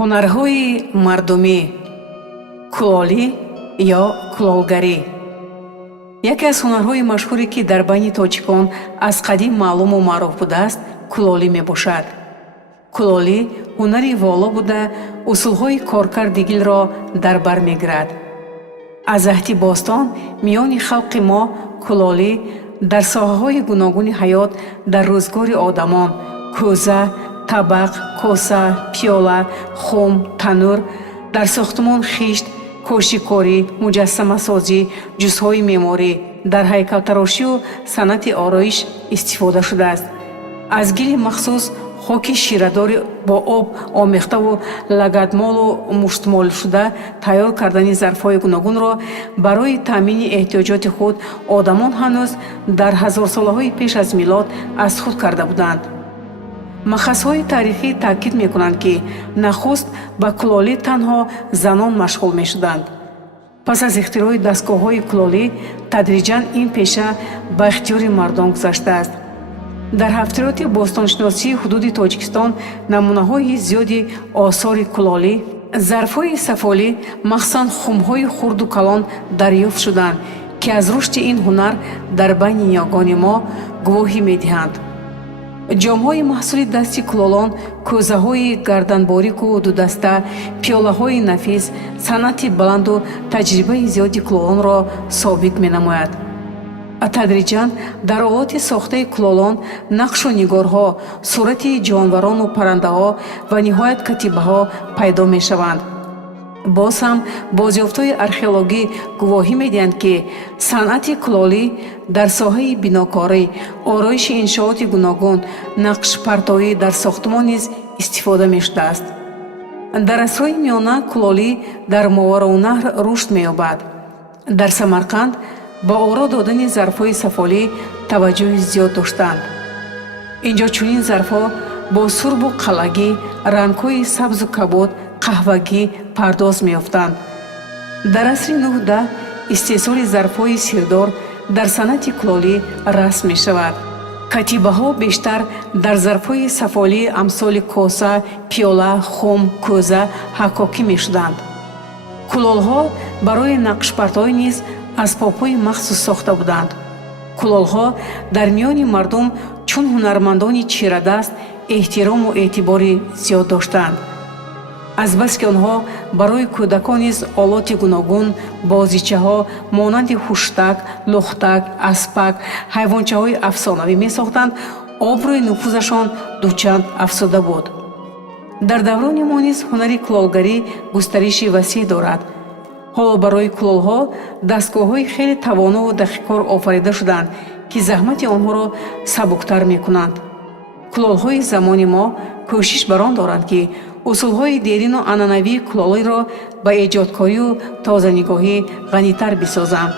ҳунарҳои мардумӣ. кулолӣ ё кулолгарӣ яке аз ҳунарҳои машҳуре, ки дар байни тоҷикон аз қадим маълуму маъруф будааст, кулолӣ мебошад. кулолӣ ҳунари воло буда, усулҳои коркарди гилро дар бар мегирад. аз аҳди бостон миёни халқи мо кулолӣ дар соҳаҳои гуногуни ҳаёт дар рӯзгори одамон кӯза, табақ, коса, пиёла, хум, танӯр, дар сохтмон хишт, кошикорӣ, муҷассамасозӣ, ҷузҳои меъморӣ, дар ҳайкалтарошию санъати ороиш истифода шудааст. аз гили махсус, хоки ширадори бо об омехтаву лагатмолу муштмолшуда тайёр кардани зарфҳои гуногунро барои таъмини эҳтиёҷоти худ одамон ҳанӯз дар ҳазорсолаҳои пеш аз милод аз худ карда буданд. махазҳои таърихӣ таъкид мекунанд, ки нахуст ба кулолӣ танҳо занон машғул мешуданд. пас аз ихтирои дастгоҳҳои кулолӣ тадриҷан ин пеша ба ихтиёри мардон гузаштааст. дар ҳафтароти бостоншиносии ҳудуди тоҷикистон намунаҳои зиёди осори кулолӣ, зарфҳои сафолӣ, махсусан хумҳои хурду калон дарёфт шуданд, ки аз рушди ин ҳунар дар байни ниёгони мо гувоҳӣ медиҳанд. ҷомҳои маҳсули дасти кулолон, кӯзаҳои гарданборику дудаста, пиёлаҳои нафис, санъати баланду таҷрибаи зиёди кулолонро собит менамояд. тадриҷан дар олоти сохтаи кулолон нақшу нигорҳо, сурати ҷонварону паррандаҳо ва ниҳоят катибаҳо пайдо мешаванд. боз ҳам бозёфтҳои археологӣ гувоҳӣ медиҳанд, ки санъати кулолӣ дар соҳаи бинокорӣ, ороиши иншооти гуногун, нақшпартоӣ дар сохтмон низ истифода мешудааст. дар асрҳои миёна кулолӣ дар Мовароунаҳр рушд меёбад. дар Самарқанд ба оро додани зарфҳои сафолӣ таваҷҷӯҳи зиёд доштанд. инҷо чунин зарфҳо бо сурбу қалагӣ, рангҳои сабзу кабуд, қаҳвагӣ пардоз меёфтанд. дар асри 19 истеҳсоли зарфҳои сирдор дар санъати кулолӣ расм мешавад. катибаҳо бештар дар зарфҳои сафолӣ амсоли коса, пиёла, хум, кӯза ҳаккокӣ мешуданд. кулолҳо барои нақшпартоӣ низ асбобҳои махсус сохта буданд. кулолҳо дар миёни мардум чун ҳунармандони чирадаст эҳтирому эътибори зиёд доштанд. азбаски онҳо барои кӯдакон низ олоти гуногун, бозичаҳо монанди хуштак, лухтак, аспак, ҳайвончаҳои афсонавӣ месохтанд, обрӯи нуфузашон дучанд афзуда буд. дар даврони мо низ ҳунари кулолгарӣ густариши васеъ дорад. ҳоло барои кулолҳо дастгоҳҳои хеле тавонову дақиқкор офарида шуданд, ки заҳмати онҳоро сабуктар мекунанд. кулолҳои замони мо кӯшиш бар он доранд, ки усулҳои дерину анъанавии кулолиро ба эҷодкорию тозанигоҳӣ ғанитар бисозанд.